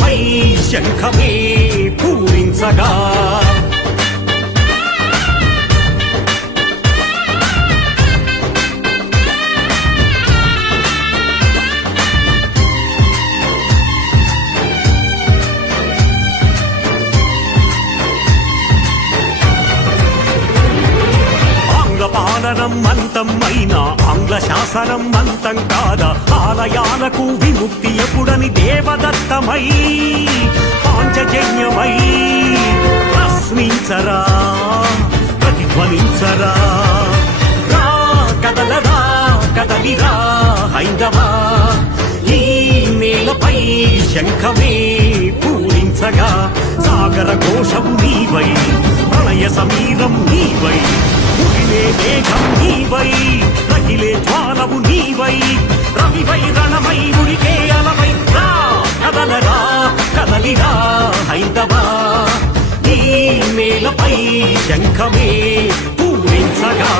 పై శంఖమే పూరించగా పాలనం అంతం అయినా ఆంగ్ల శాసనం అంతం కాదా ఆలయాలకు విముక్తి ఎప్పుడని దేవదత్తమై పాంచజన్యమై ప్రశ్నించరా ప్రతిధ్వనించరా రా కదలరా కదలిరా హైందవా ఈ నేలపై శంఖమే పూరించగా సాగర ఘోషం నీవై ప్రళయ సమీరం నీవై ముగిలే మేఘం నీవై రగిలే జ్వాలవు నీవై రవివై రణమై ఉరికే అలవై రా కదలరా కదలిరా హైందవా ఈ నేలపై శంఖమే పూరించగా